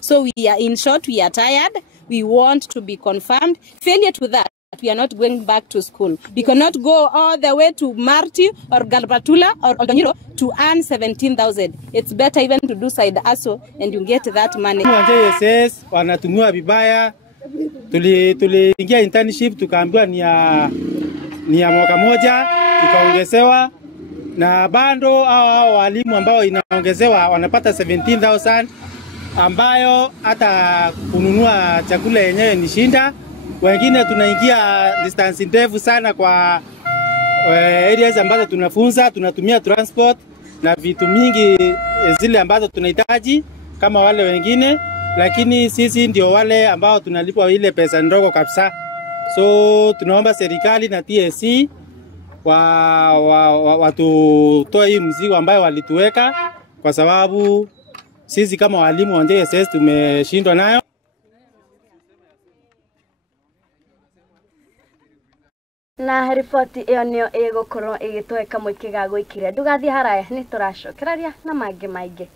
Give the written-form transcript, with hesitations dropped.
So we are, in short, we are tired. We want to be confirmed. Failure to that, we are not going back to school. We cannot go all the way to Marti or Galbatula or Oldonyiro to earn 17,000. It's better even to do side hustle and you get that money. JSS wanatumia vibaya. Tuliingia internship tukaambiwa ni ya mwaka moja, tukaongezewa na bando hao walimu ambao inaongezewa wanapata 17,000 ambayo hata kununua chakula yenyewe ni shinda. Wengine tunaingia distance ndefu sana kwa areas ambazo tunafunza, tunatumia transport na vitu mingi zile ambazo tunahitaji kama wale wengine, lakini sisi ndio wale ambao tunalipwa ile pesa ndogo kabisa. So tunaomba serikali na TSC watutoe hii mzigo ambayo walituweka, kwa sababu sisi kama walimu wa JSS tumeshindwa nayo. Na ripoti iyo niyo igukorwo igitweka muikiga gwikire ndugathie haraya ni turacokeraria na mangi maingi.